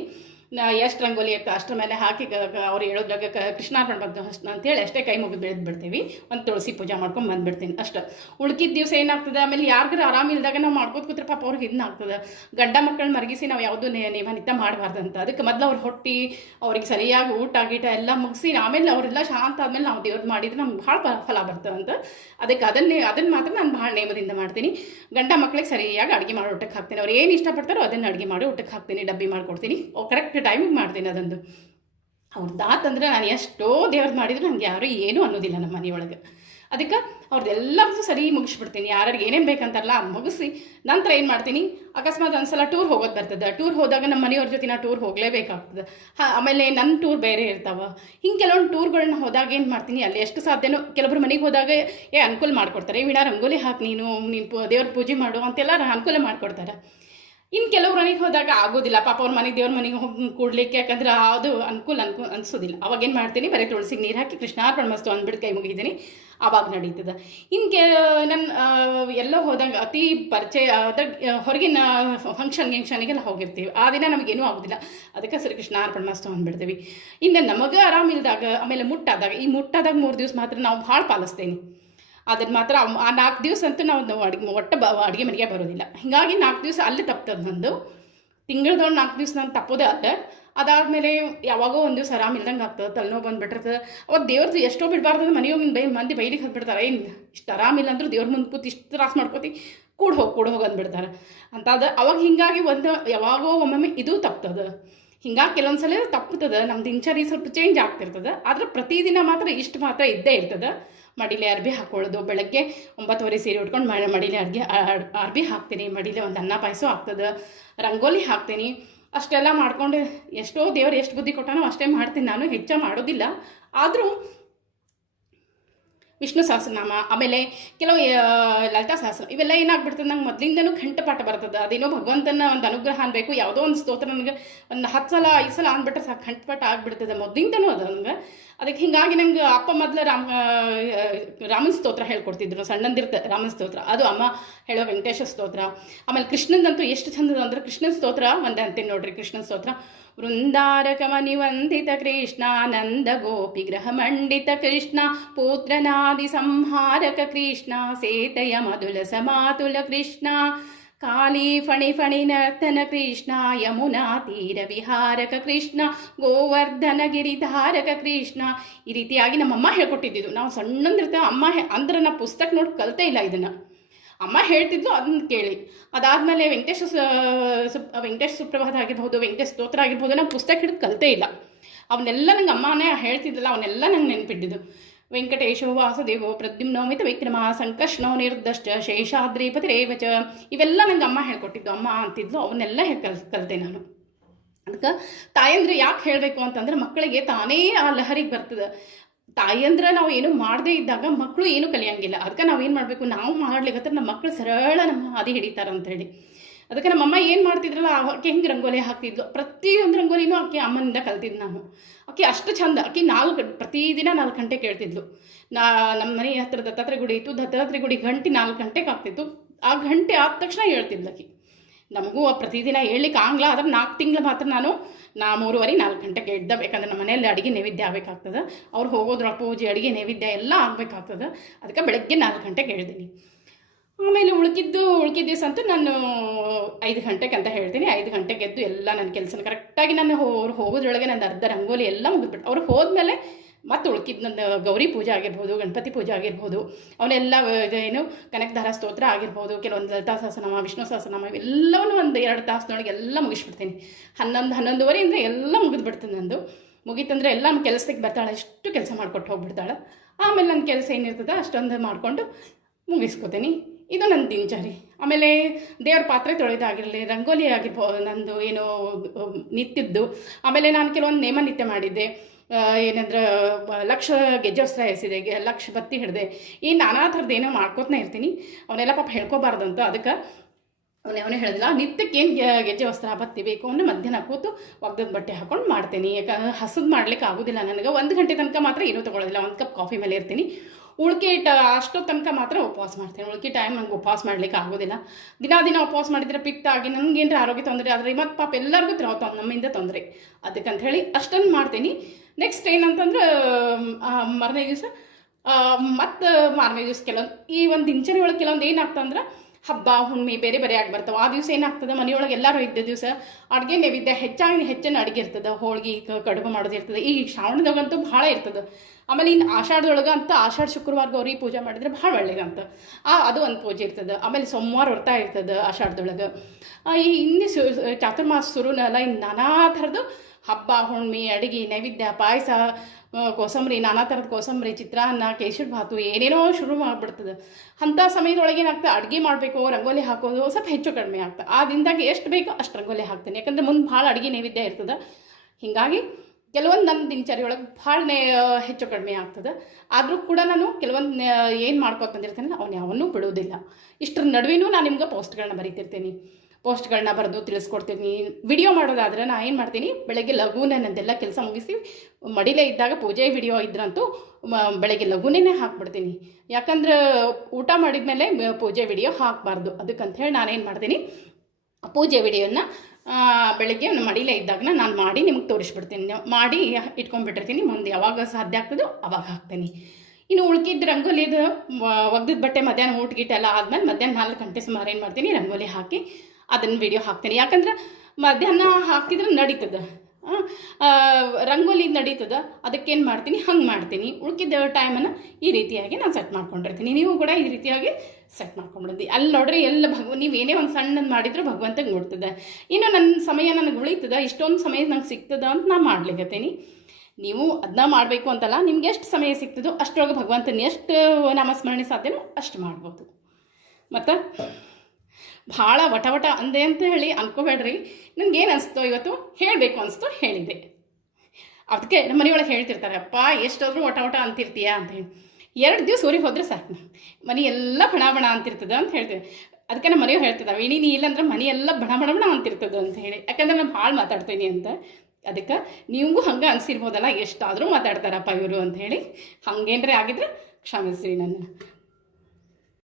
ಎಷ್ಟು ರಂಗೋಲಿ ಇರ್ತದೆ ಅಷ್ಟರ ಮೇಲೆ ಹಾಕಿ ಅವ್ರು ಹೇಳೋದ್ರಾಗ ಕೃಷ್ಣಾರ್ಪಣೆ ಬಂತು ಅಂತೇಳಿ ಅಷ್ಟೇ ಕೈ ಮುಗಿದು ಬಿಡ್ತೀವಿ. ಒಂದು ತುಳಸಿ ಪೂಜೆ ಮಾಡ್ಕೊಂಡು ಬಂದುಬಿಡ್ತೀನಿ ಅಷ್ಟು. ಉಳ್ಕಿದ ದಿವಸ ಏನಾಗ್ತದೆ, ಆಮೇಲೆ ಯಾರಿಗಾರ ಆರಾಮಿಲ್ದಾಗ ನಾವು ಮಾಡ್ಕೋತ ಕೂತ್ರೆ ಪಾಪ ಅವ್ರಿಗೆ ಇದನ್ನಾಗ್ತದೆ. ಗಂಡ ಮಕ್ಕಳನ್ನ ಮರಗಿಸಿ ನಾವು ಯಾವುದೂ ನಿತ್ಯ ಮಾಡಬಾರ್ದಂತ. ಅದಕ್ಕೆ ಮೊದಲು ಅವ್ರು ಅವ್ರಿಗೆ ಸರಿಯಾಗಿ ಊಟ ಗೀಟ ಎಲ್ಲ ಮುಗಿಸಿ ಆಮೇಲೆ ಅವರೆಲ್ಲ ಶಾಂತ ಆದಮೇಲೆ ನಾವು ದೇವ್ರದ್ದು ಮಾಡಿದ್ರೆ ನಮ್ಗೆ ಭಾಳ ಫಲ ಬರ್ತದಂತ. ಅದಕ್ಕೆ ಅದನ್ನು ಮಾತ್ರ ನಾನು ಭಾಳ ನೇಮದಿಂದ ಮಾಡ್ತೀನಿ. ಗಂಡ ಮಕ್ಕಳಿಗೆ ಸರಿಯಾಗಿ ಅಡುಗೆ ಮಾಡಿ ಊಟಕ್ಕೆ ಹಾಕ್ತೀನಿ. ಅವ್ರು ಏನು ಇಷ್ಟಪಡ್ತಾರೋ ಅದನ್ನು ಅಡುಗೆ ಮಾಡಿ ಊಟಕ್ಕೆ ಹಾಕ್ತೀನಿ, ಡಬ್ಬಿ ಮಾಡಿಕೊಡ್ತೀನಿ. ಕರೆಕ್ಟ್ ಟೈಮಿಗೆ ಮಾಡ್ತೀನಿ. ಅದಂದು ಅವ್ರದ್ದಾತಂದ್ರೆ ನಾನು ಎಷ್ಟೋ ದೇವ್ರದ್ದು ಮಾಡಿದ್ರು ನನಗೆ ಯಾರೂ ಏನೂ ಅನ್ನೋದಿಲ್ಲ ನಮ್ಮ ಮನೆಯೊಳಗೆ. ಅದಕ್ಕೆ ಅವ್ರದ್ದೆಲ್ಲರದ್ದು ಸರಿ ಮುಗಿಸ್ಬಿಡ್ತೀನಿ. ಯಾರಿಗೆ ಏನೇನು ಬೇಕಂತಾರಲ್ಲ ಅದು ಮುಗಿಸಿ ನಂತರ ಏನು ಮಾಡ್ತೀನಿ, ಅಕಸ್ಮಾತ್ ಒಂದ್ಸಲ ಟೂರ್ ಹೋಗೋದು ಬರ್ತದೆ. ಟೂರ್ ಹೋದಾಗ ನಮ್ಮ ಮನೆಯವ್ರ ಜೊತೆ ನಾನು ಟೂರ್ ಹೋಗಲೇಬೇಕಾಗ್ತದೆ. ಆಮೇಲೆ ನನ್ನ ಟೂರ್ ಬೇರೆ ಇರ್ತಾವೆ. ಹಿಂಗೆ ಕೆಲವೊಂದು ಟೂರ್ಗಳನ್ನ ಹೋದಾಗ ಏನು ಮಾಡ್ತೀನಿ, ಅಲ್ಲಿ ಎಷ್ಟು ಸಾಧ್ಯನೋ ಕೆಲವೊಬ್ರು ಮನೆಗೆ ಹೋದಾಗ ಅನುಕೂಲ ಮಾಡಿಕೊಡ್ತಾರೆ. ವೀಣಾ ರಂಗೋಲಿ ಹಾಕಿ ನೀನು ದೇವ್ರ ಪೂಜೆ ಮಾಡು ಅಂತೆಲ್ಲ ಅನುಕೂಲ ಮಾಡಿಕೊಡ್ತಾರೆ. ಇನ್ನು ಕೆಲವ್ರು ಮನೆಗೆ ಹೋದಾಗ ಆಗೋದಿಲ್ಲ ಪಾಪ, ಅವ್ರ ಮನೆಗೆ ದೇವ್ರ ಮನೆಗೆ ಹೋಗಿ ಕೂಡ್ಲಿಕ್ಕೆ, ಯಾಕಂದ್ರೆ ಅದು ಅನುಕೂಲ ಅನಿಸೋದಿಲ್ಲ. ಅವಾಗ ಏನು ಮಾಡ್ತೀನಿ, ಬರೀ ತುಳಸಿಗೆ ನೀರು ಹಾಕಿ ಕೃಷ್ಣಾರ್ಪಣಮಸ್ತು ಅಂದ್ಬಿಟ್ಟು ಕೈ ಮುಗಿದ್ದೀನಿ, ಆವಾಗ ನಡೀತದೆ. ಇನ್ನು ನನ್ನ ಎಲ್ಲೋ ಹೋದಾಗ ಅತಿ ಪರಿಚಯ ಹೊರಗಿನ ಫಂಕ್ಷನ್ಗೆಲ್ಲ ಹೋಗಿರ್ತೀವಿ, ಆ ದಿನ ನಮಗೇನೂ ಆಗೋದಿಲ್ಲ. ಅದಕ್ಕೆ ಸರಿ ಕೃಷ್ಣಾರ್ಪಣಮಸ್ತು ಅಂದ್ಬಿಡ್ತೀವಿ. ಇನ್ನು ನಮಗೆ ಆರಾಮಿಲ್ದಾಗ ಆಮೇಲೆ ಮುಟ್ಟಾದಾಗ 3 ದಿವಸ ಮಾತ್ರ ನಾವು ಭಾಳ ಪಾಲಿಸ್ತೇನೆ. ಅದನ್ನು ಮಾತ್ರ ಆ 4 ದಿವಸ ಅಂತೂ ನಾವು ಅಡುಗೆ ಮನೆಗೆ ಬರೋದಿಲ್ಲ. ಹೀಗಾಗಿ 4 ದಿವಸ ಅಲ್ಲಿ ತಪ್ತದೆ ನಂದು. ತಿಂಗಳದೊಳಗೆ 4 ದಿವಸ ನಾನು ತಪ್ಪೋದೇ ಅಲ್ಲ. ಅದಾದಮೇಲೆ ಯಾವಾಗೋ ಒಂದು ದಿವಸ ಆರಾಮ ಇಲ್ದಂಗೆ ಆಗ್ತದೆ, ತಲೆನೋವು ಬಂದುಬಿಟ್ಟಿರ್ತದೆ. ಅವತ್ತು ದೇವ್ರದ್ದು ಎಷ್ಟೋ ಬಿಡಬಾರ್ದು, ಮನೆಯೋಗಿ ಮಂದಿ ಬೈಲಿಕ್ಕೆ ಹತ್ಬಿಡ್ತಾರೆ. ಏನು ಇಷ್ಟು ಆರಾಮಿಲ್ಲ ಅಂದ್ರೂ ದೇವ್ರ ಮುಂದೆ ಕೂತು ಇಷ್ಟು ತ್ರಾಸ ಮಾಡ್ಕೋತಿ ಕೂಡ ಹೋಗಿ ಅಂದ್ಬಿಡ್ತಾರೆ ಅಂತ. ಅದು ಅವಾಗ ಹೀಗಾಗಿ ಯಾವಾಗೋ ಒಮ್ಮೊಮ್ಮೆ ಇದು ತಪ್ತದೆ. ಹಿಂಗಾಗಿ ಕೆಲವೊಂದು ಸಲ ತಪ್ಪುತ್ತದೆ, ನಮ್ಮ ದಿನಚರಿ ಸ್ವಲ್ಪ ಚೇಂಜ್ ಆಗ್ತಿರ್ತದೆ. ಆದರೆ ಪ್ರತಿದಿನ ಮಾತ್ರ ಇಷ್ಟು ಮಾತ್ರ ಇದ್ದೇ ಇರ್ತದೆ. ಮಡಿಲೆ ಅರ್ಬಿ ಹಾಕ್ಕೊಳ್ಳೋದು, ಬೆಳಗ್ಗೆ 9:30 ಸೀರೆ ಉಟ್ಕೊಂಡು ಮಡಿಲೆ ಅರ್ಬಿ ಹಾಕ್ತೀನಿ, ಮಡಿಲೆ ಒಂದು ಅನ್ನ ಪಾಯಸ ಆಗ್ತದೆ, ರಂಗೋಲಿ ಹಾಕ್ತೀನಿ. ಅಷ್ಟೆಲ್ಲ ಮಾಡ್ಕೊಂಡು ಎಷ್ಟೋ ದೇವರು ಎಷ್ಟು ಬುದ್ಧಿ ಕೊಟ್ಟಾನೋ ಅಷ್ಟೇ ಮಾಡ್ತೀನಿ. ನಾನು ಹೆಚ್ಚ ಮಾಡೋದಿಲ್ಲ. ಆದರೂ ವಿಷ್ಣು ಸಹಸ್ರನಾಮ, ಆಮೇಲೆ ಕೆಲವು ಲಲಿತಾ ಸಹಸ್ರ, ಇವೆಲ್ಲ ಏನಾಗ್ಬಿಡ್ತದೆ, ನಂಗೆ ಮೊದಲಿಂದನೂ ಕಂಠಪಾಠ ಬರ್ತದೆ. ಅದೇನೋ ಭಗವಂತನ ಒಂದು ಅನುಗ್ರಹ ಅನ್ಬೇಕು. ಯಾವುದೋ ಒಂದು ಸ್ತೋತ್ರ ನನಗೆ ಒಂದು 10 ಸಲ 5 ಸಲ ಅಂದ್ಬಿಟ್ರೆ ಸಾಕು, ಕಂಠಪಾಠ ಆಗಿಬಿಡ್ತದೆ ಮೊದಲಿಂದನೂ ಅದು ನನಗೆ. ಅದಕ್ಕೆ ಹೀಗಾಗಿ ನಂಗೆ ಅಪ್ಪ ಮೊದಲು ರಾಮನ ಸ್ತೋತ್ರ ಹೇಳ್ಕೊಡ್ತಿದ್ರು, ಸಣ್ಣಂದಿರ್ತ ರಾಮನ ಸ್ತೋತ್ರ, ಅದು ಅಮ್ಮ ಹೇಳೋ ವೆಂಕಟೇಶ ಸ್ತೋತ್ರ. ಆಮೇಲೆ ಕೃಷ್ಣಂದಂತೂ ಎಷ್ಟು ಚಂದದ ಅಂದ್ರೆ ಕೃಷ್ಣನ ಸ್ತೋತ್ರ ಒಂದೇ ಅಂತೀನಿ ನೋಡ್ರಿ. ಕೃಷ್ಣನ ಸ್ತೋತ್ರ: ವೃಂದಾರಕಮನಿವಂದಿತ ಕೃಷ್ಣ, ನಂದ ಗೋಪಿ ಗ್ರಹ ಮಂಡಿತ ಕೃಷ್ಣ, ಪೂತ್ರನಾದಿ ಸಂಹಾರಕ ಕೃಷ್ಣ, ಸೇತಯ ಮಧುಲ ಸಮಾತುಲ ಕೃಷ್ಣ, ಕಾಳಿ ಫಣಿ ನರ್ತನ ಕೃಷ್ಣ, ಯಮುನಾ ತೀರ ವಿಹಾರಕ ಕೃಷ್ಣ, ಗೋವರ್ಧನ ಗಿರಿಧಾರಕ ಕೃಷ್ಣ. ಈ ರೀತಿಯಾಗಿ ನಮ್ಮಮ್ಮ ಹೇಳ್ಕೊಟ್ಟಿದ್ದು. ನಾವು ಸಣ್ಣಂದಿರ್ತೇವೆ, ಅಮ್ಮ ಅಂದ್ರೆ ನಾ ಪುಸ್ತಕ ನೋಡಿ ಕಲಿತೇ ಇಲ್ಲ ಇದನ್ನು. ಅಮ್ಮ ಹೇಳ್ತಿದ್ಲು, ಅದನ್ನ ಕೇಳಿ. ಅದಾದಮೇಲೆ ವೆಂಕಟೇಶ ಸುಪ್ರಭಾತ ಆಗಿರ್ಬೋದು, ವೆಂಕಟೇಶ ಸ್ತೋತ್ರ ಆಗಿರ್ಬೋದು, ನಾನು ಪುಸ್ತಕ ಹಿಡಿದು ಕಲಿತೇ ಇಲ್ಲ. ಅವನ್ನೆಲ್ಲ ನಂಗೆ ಅಮ್ಮನೇ ಹೇಳ್ತಿದ್ದಲ್ಲ, ಅವನ್ನೆಲ್ಲ ನಂಗೆ ನೆನಪಿಟ್ಟಿದ್ದು. ವೆಂಕಟೇಶೋ ವಾಸುದೇವೋ ಪ್ರದ್ಯುಮ್ನೋಮಿತ ವಿಕ್ರಮ, ಸಂಕರ್ಷಣೋ ನಿರ್ದಷ್ಟ ಶೇಷಾದ್ರಿಪತಿರೇವಚ. ಇವೆಲ್ಲ ನಂಗೆ ಅಮ್ಮ ಹೇಳ್ಕೊಟ್ಟಿದ್ದು. ಅಮ್ಮ ಅಂತಿದ್ಲು, ಅವನ್ನೆಲ್ಲ ಕಲಿತೆ ನಾನು. ಅದಕ್ಕೆ ತಾಯಂದ್ರೆ ಯಾಕೆ ಹೇಳಬೇಕು ಅಂತಂದ್ರೆ, ಮಕ್ಕಳಿಗೆ ತಾನೇ ಆ ಲಹರಿಗೆ ಬರ್ತದೆ. ತಾಯಿಯಂದ್ರೆ ನಾವು ಏನು ಮಾಡದೇ ಇದ್ದಾಗ ಮಕ್ಕಳು ಏನು ಕಲಿಯೋಂಗಿಲ್ಲ. ಅದಕ್ಕೆ ನಾವೇನು ಮಾಡಬೇಕು, ನಾವು ಮಾಡ್ಲಿಕ್ಕೆ ನಮ್ಮ ಮಕ್ಕಳು ಸರಳ ನಮ್ಮ ಹಾದಿ ಹಿಡಿತಾರೆ ಅಂಥೇಳಿ. ಅದಕ್ಕೆ ನಮ್ಮಮ್ಮ ಏನು ಮಾಡ್ತಿದ್ರಲ್ಲ, ಆಕೆ ಹೆಂಗೆ ರಂಗೋಲಿ ಹಾಕ್ತಿದ್ಲು, ಪ್ರತಿಯೊಂದು ರಂಗೋಲಿನೂ ಆಕೆ ಅಮ್ಮನಿಂದ ಕಲ್ತಿದ್ದು ನಾನು. ಆಕೆ ಅಷ್ಟು ಚಂದ. ಆಕೆ ಪ್ರತಿದಿನ 4 ಗಂಟೆ ಕೇಳ್ತಿದ್ಲು. ನಮ್ಮ ಮನೆ ಹತ್ರ ದತ್ತಾತ್ರೇಯ ಗುಡಿ ಇತ್ತು. ದತ್ತಾತ್ರೇಯ ಗುಡಿ ಗಂಟೆ 4 ಗಂಟೆಗೆ ಆಗ್ತಿತ್ತು. ಆ ಗಂಟೆ ಆದ ತಕ್ಷಣ ಹೇಳ್ತಿದ್ಲು ಆಕೆ. ನಮಗೂ ಪ್ರತಿದಿನ ಹೇಳಲಿಕ್ಕೆ ಆಗಲ್ಲ. ಅದ್ರ 4 ತಿಂಗಳು ಮಾತ್ರ ನಾನು 3:30 4 ಗಂಟೆಗೆ ಎಡ್ದ. ಯಾಕಂದ್ರೆ ನಮ್ಮ ಮನೆಯಲ್ಲಿ ಅಡುಗೆ ನೈವೇದ್ಯ ಆಗಬೇಕಾಗ್ತದೆ. ಅವ್ರು ಹೋಗೋದ್ರ ಪೂಜೆ ಅಡುಗೆ ನೈವೇದ್ಯ ಎಲ್ಲ ಆಗಬೇಕಾಗ್ತದೆ. ಅದಕ್ಕೆ ಬೆಳಗ್ಗೆ 4 ಗಂಟೆಗೆ ಹೇಳ್ತೀನಿ. ಆಮೇಲೆ ಉಳ್ಕಿದ್ದ ದಿವಸ ಅಂತೂ ನಾನು 5 ಗಂಟೆಗೆ ಅಂತ ಹೇಳ್ತೀನಿ. 5 ಗಂಟೆಗೆ ಎದ್ದು ಎಲ್ಲ ನನ್ನ ಕೆಲಸನ ಕರೆಕ್ಟಾಗಿ ನಾನು ಅವ್ರು ಹೋಗೋದ್ರೊಳಗೆ ನನ್ನ ಅರ್ಧ ರಂಗೋಲಿ ಎಲ್ಲ ಮುಗಿದ್ಬಿಟ್ಟು, ಅವ್ರು ಹೋದ್ಮೇಲೆ ಮತ್ತು ಉಳ್ಕಿದ್ದು ನನ್ನ ಗೌರಿ ಪೂಜೆ ಆಗಿರ್ಬೋದು, ಗಣಪತಿ ಪೂಜೆ ಆಗಿರ್ಬೋದು, ಅವನ್ನೆಲ್ಲ ಏನು ಕನಕಧಾರ ಸ್ತೋತ್ರ ಆಗಿರ್ಬೋದು, ಕೆಲವೊಂದು ಲಲಿತಾ ಸಹಸ್ರನಾಮ, ವಿಷ್ಣು ಸಹಸ್ರನಾಮ, ಇವೆಲ್ಲವೂ ಒಂದು 2 ತಾಸಿನೊಳಗೆ ಎಲ್ಲ ಮುಗಿಸ್ಬಿಡ್ತೀನಿ. 11:30 ಅಂದರೆ ಎಲ್ಲ ಮುಗಿದ್ಬಿಡ್ತೀನಿ ನಂದು. ಮುಗೀತಂದರೆ ಎಲ್ಲ ನಮ್ಮ ಕೆಲಸಕ್ಕೆ ಬರ್ತಾಳೆ, ಎಷ್ಟು ಕೆಲಸ ಮಾಡಿಕೊಟ್ಟು ಹೋಗ್ಬಿಡ್ತಾಳೆ. ಆಮೇಲೆ ನನ್ನ ಕೆಲಸ ಏನಿರ್ತದೆ ಅಷ್ಟೊಂದು ಮಾಡಿಕೊಂಡು ಮುಗಿಸ್ಕೋತೀನಿ. ಇದು ನನ್ನ ದಿನಚರಿ. ಆಮೇಲೆ ದೇವ್ರ ಪಾತ್ರೆ ತೊಳೆದಾಗಿರಲಿ, ರಂಗೋಲಿ ಆಗಿರ್ಬೋದು, ನಂದು ಏನೋ ನಿತ್ಯದ್ದು. ಆಮೇಲೆ ನಾನು ಕೆಲವೊಂದು ನೇಮ ನಿತ್ಯ ಮಾಡಿದ್ದೆ. ಏನಂದ್ರೆ ಲಕ್ಷ ಗೆಜ್ಜೆ ವಸ್ತ್ರ ಎಸಿದೆ, ಲಕ್ಷ ಬತ್ತಿ ಹಿಡಿದೆ, ಈ ನಾನಾ ಥರದ್ದು ಏನೋ ಮಾಡ್ಕೋತನೇ ಇರ್ತೀನಿ. ಅವನ್ನೆಲ್ಲ ಪಾಪ ಹೇಳ್ಕೊಬಾರ್ದಂತ. ಅದಕ್ಕೆ ಅವನೇ ಹೇಳಿದಿಲ್ಲ, ನಿತ್ಯಕ್ಕೆ ಏನು ಗೆಜ್ಜೆ ವಸ್ತ್ರ ಬತ್ತಿ ಬೇಕು ಅಂದರೆ ಮಧ್ಯಾಹ್ನ ಕೂತು ಒಗ್ದದ ಬಟ್ಟೆ ಹಾಕೊಂಡು ಮಾಡ್ತೀನಿ. ಯಾಕಂದ್ರೆ ಹಸದು ಮಾಡ್ಲಿಕ್ಕೆ ಆಗೋದಿಲ್ಲ ನನಗೆ. 1 ಗಂಟೆ ತನಕ ಮಾತ್ರ ಏನೂ ತೊಗೊಳ್ಳೋದಿಲ್ಲ. 1 ಕಪ್ ಕಾಫಿ ಮೇಲೆ ಇರ್ತೀನಿ. ಉಳ್ಕೆ ಅಷ್ಟೋ ತನಕ ಮಾತ್ರ ಉಪವಾಸ ಮಾಡ್ತೀನಿ. ಉಳ್ಕೆ ಟೈಮ್ ನಂಗೆ ಉಪವಾಸ ಮಾಡ್ಲಿಕ್ಕೆ ಆಗೋದಿಲ್ಲ. ದಿನ ಉಪವಾಸ ಮಾಡಿದರೆ ಪಿತ್ತ ಆಗಿ ನನಗೇನರ ಆರೋಗ್ಯ ತೊಂದರೆ ಆದರೆ ಮತ್ತು ಪಾಪ ಎಲ್ಲರಿಗೂ ನಮ್ಮಿಂದ ತೊಂದರೆ. ಅದಕ್ಕಂತ ಹೇಳಿ ಅಷ್ಟೊಂದು ಮಾಡ್ತೀನಿ. ನೆಕ್ಸ್ಟ್ ಏನಂತಂದ್ರೆ ಮಾರನೇ ದಿವಸ ಕೆಲವೊಂದು ಈ ಒಂದು ದಿನಚರಿ ಒಳಗೆ ಕೆಲವೊಂದು ಏನಾಗ್ತಂದ್ರೆ ಹಬ್ಬ ಹುಣ್ಣಿಮೆ ಬೇರೆ ಆಗಿ ಬರ್ತಾವೆ. ಆ ದಿವಸ ಏನಾಗ್ತದೆ, ಮನೆಯೊಳಗೆ ಎಲ್ಲರೂ ಇದ್ದ ದಿವಸ ಅಡುಗೆ ನೈವೇದ್ಯ ಹೆಚ್ಚಿನ ಅಡುಗೆ ಇರ್ತದೆ. ಹೋಳಿಗೆ ಕಡುಬು ಮಾಡೋದು ಇರ್ತದೆ. ಈ ಶ್ರಾವಣದಾಗಂತೂ ಭಾಳ ಇರ್ತದೆ. ಆಮೇಲೆ ಇನ್ನು ಆಷಾಢದೊಳಗೆ ಅಂತ ಆಷಾಢ ಶುಕ್ರವಾರ ಗೌರಿ ಪೂಜೆ ಮಾಡಿದರೆ ಭಾಳ ಒಳ್ಳೇದಂತ. ಅದು ಒಂದು ಪೂಜೆ ಇರ್ತದೆ. ಆಮೇಲೆ ಸೋಮವಾರ ವ್ರತ ಇರ್ತದೆ ಆಷಾಢದೊಳಗೆ. ಈ ಹಿಂದೆ ಚಾತುರ್ಮಾಸ ಶುರುನಲ್ಲ, ಇನ್ನು ನಾನಾ ಥರದ್ದು ಹಬ್ಬ ಹುಣ್ಣಿಮೆ ಅಡುಗೆ ನೈವೇದ್ಯ ಪಾಯಸ ಕೋಸಂಬರಿ, ನಾನಾ ಥರದ ಕೋಸಂಬರಿ, ಚಿತ್ರಾನ್ನ, ಕೇಸರಿ ಭಾತು ಏನೇನೋ ಶುರು ಮಾಡಿಬಿಡ್ತದೆ. ಅಂಥ ಸಮಯದೊಳಗೆ ಏನಾಗ್ತದೆ, ಅಡುಗೆ ಮಾಡಬೇಕು, ರಂಗೋಲಿ ಹಾಕೋದು ಸ್ವಲ್ಪ ಹೆಚ್ಚು ಕಡಿಮೆ ಆಗ್ತದೆ. ಆ ದಿನದಾಗ ಎಷ್ಟು ಬೇಕೋ ಅಷ್ಟು ರಂಗೋಲಿ ಹಾಕ್ತೀನಿ. ಯಾಕಂದರೆ ಮುಂದೆ ಭಾಳ ಅಡುಗೆ ನೈವೇದ್ಯ ಇರ್ತದೆ. ಹೀಗಾಗಿ ಕೆಲವೊಂದು ನನ್ನ ದಿನಚರಿ ಒಳಗೆ ಭಾಳ ಹೆಚ್ಚು ಕಡಿಮೆ ಆಗ್ತದೆ. ಆದರೂ ಕೂಡ ನಾನು ಕೆಲವೊಂದು ಏನು ಮಾಡ್ಕೊತ ಬಂದಿರ್ತೀನಿ, ಅವ್ನು ಯಾವನ್ನೂ ಬಿಡೋದಿಲ್ಲ. ಇಷ್ಟರ ನಡುವೆನೂ ನಾನು ನಿಮ್ಗೆ ಪೋಸ್ಟ್ಗಳನ್ನ ಬರೀತಿರ್ತೀನಿ. ಪೋಸ್ಟ್ಗಳನ್ನ ಬರೆದು ತಿಳಿಸ್ಕೊಡ್ತೀನಿ. ವಿಡಿಯೋ ಮಾಡೋದಾದರೆ ನಾನು ಏನು ಮಾಡ್ತೀನಿ, ಬೆಳಗ್ಗೆ ಲಘುನೇ ನನ್ನದೆಲ್ಲ ಕೆಲಸ ಮುಗಿಸಿ ಮಡಿಲೇ ಇದ್ದಾಗ ಪೂಜೆ ವಿಡಿಯೋ ಇದ್ರಂತೂ ಬೆಳಗ್ಗೆ ಲಘುನೇ ಹಾಕ್ಬಿಡ್ತೀನಿ. ಯಾಕಂದ್ರೆ ಊಟ ಮಾಡಿದ ಮೇಲೆ ಪೂಜೆ ವಿಡಿಯೋ ಹಾಕಬಾರ್ದು. ಅದಕ್ಕಂತ ಹೇಳಿ ನಾನೇನು ಮಾಡ್ತೀನಿ, ಪೂಜೆ ವಿಡಿಯೋನ ಬೆಳಗ್ಗೆ ಮಡಿಲೇ ಇದ್ದಾಗ ನಾನು ಮಾಡಿ ನಿಮಗೆ ತೋರಿಸ್ಬಿಡ್ತೀನಿ. ಮಾಡಿ ಇಟ್ಕೊಂಡ್ಬಿಟ್ಟಿರ್ತೀನಿ. ಮುಂದೆ ಯಾವಾಗ ಸಾಧ್ಯ ಆಗ್ತದೋ ಅವಾಗ ಹಾಕ್ತೀನಿ. ಇನ್ನು ಉಳ್ಕಿದ್ದು ರಂಗೋಲಿದು ಒಗ್ದಿದ್ದ ಬಟ್ಟೆ ಮಧ್ಯಾಹ್ನ ಊಟ ಗೀಟ ಎಲ್ಲ ಆದ್ಮೇಲೆ ಮಧ್ಯಾಹ್ನ 4 ಗಂಟೆ ಸುಮಾರು ಏನು ಮಾಡ್ತೀನಿ, ರಂಗೋಲಿ ಹಾಕಿ ಅದನ್ನು ವಿಡಿಯೋ ಹಾಕ್ತೀನಿ. ಯಾಕಂದ್ರೆ ಮಧ್ಯಾಹ್ನ ಹಾಕಿದ್ರೆ ನಡೀತದೆ, ರಂಗೋಲಿ ನಡೀತದೆ. ಅದಕ್ಕೇನು ಮಾಡ್ತೀನಿ, ಹಂಗೆ ಮಾಡ್ತೀನಿ. ಉಳ್ಕಿದ್ದ ಟೈಮನ್ನು ಈ ರೀತಿಯಾಗಿ ನಾನು ಸೆಟ್ ಮಾಡ್ಕೊಂಡಿರ್ತೀನಿ. ನೀವು ಕೂಡ ಈ ರೀತಿಯಾಗಿ ಸೆಟ್ ಮಾಡ್ಕೊಂಡ್ಬಿಡ್ದು. ಅಲ್ಲಿ ನೋಡ್ರಿ ಎಲ್ಲ ನೀವೇನೇ ಒಂದು ಸಣ್ಣದು ಮಾಡಿದ್ರು ಭಗವಂತಗೆ ಮುಟ್ತದೆ. ಇನ್ನು ನನ್ನ ಸಮಯ ನನಗೆ ಉಳಿತದೆ, ಇಷ್ಟೊಂದು ಸಮಯ ನಂಗೆ ಸಿಗ್ತದೆ ಅಂತ ನಾನು ಮಾಡ್ಲಿಕ್ಕತ್ತೀನಿ. ನೀವು ಅದನ್ನ ಮಾಡಬೇಕು ಅಂತಲ್ಲ, ನಿಮ್ಗೆ ಎಷ್ಟು ಸಮಯ ಸಿಗ್ತದೋ ಅಷ್ಟರೊಳಗೆ ಭಗವಂತನ ಎಷ್ಟು ನಾಮಸ್ಮರಣೆ ಸಾಧ್ಯನೋ ಅಷ್ಟು ಮಾಡ್ಬೋದು. ಮತ್ತು ಭಾಳ ವಟ ಅಂದೆ ಅಂತ ಹೇಳಿ ಅನ್ಕೋಬೇಡ್ರಿ. ನನಗೇನು ಅನಿಸ್ತೋ ಇವತ್ತು ಹೇಳಬೇಕು ಅನಿಸ್ತೋ ಹೇಳಿದೆ. ಅದಕ್ಕೆ ನಮ್ಮ ಮನೆಯೊಳಗೆ ಹೇಳ್ತಿರ್ತಾರೆ, ಅಪ್ಪ ಎಷ್ಟಾದರೂ ವಟ ಅಂತಿರ್ತೀಯಾ ಅಂತ ಹೇಳಿ. 2 ದಿವಸ ಊರಿಗೆ ಹೋದರೆ ಸಾಕು, ಮನೆ ಎಲ್ಲ ಬಣ ಅಂತಿರ್ತದೆ ಅಂತ ಹೇಳ್ತೇವೆ. ಅದಕ್ಕೆ ನಮ್ಮ ಮನೆಯವ್ರು ಹೇಳ್ತಿದ್ದಾರೆ, ನೀ ಇಲ್ಲಂದ್ರೆ ಮನೆ ಎಲ್ಲ ಬಣ ಅಂತಿರ್ತದೆ ಅಂತ ಹೇಳಿ. ಯಾಕಂದ್ರೆ ನಾನು ಭಾಳ ಮಾತಾಡ್ತೀನಿ ಅಂತ. ಅದಕ್ಕೆ ನಿಮಗೂ ಹಂಗೆ ಅನಿಸಿರ್ಬೋದಲ್ಲ, ಎಷ್ಟಾದರೂ ಮಾತಾಡ್ತಾರಪ್ಪ ಇವರು ಅಂತ ಹೇಳಿ. ಹಂಗೇನ್ರಿ ಆಗಿದ್ರೆ ಕ್ಷಮಿಸ್ರಿ ನನ್ನ.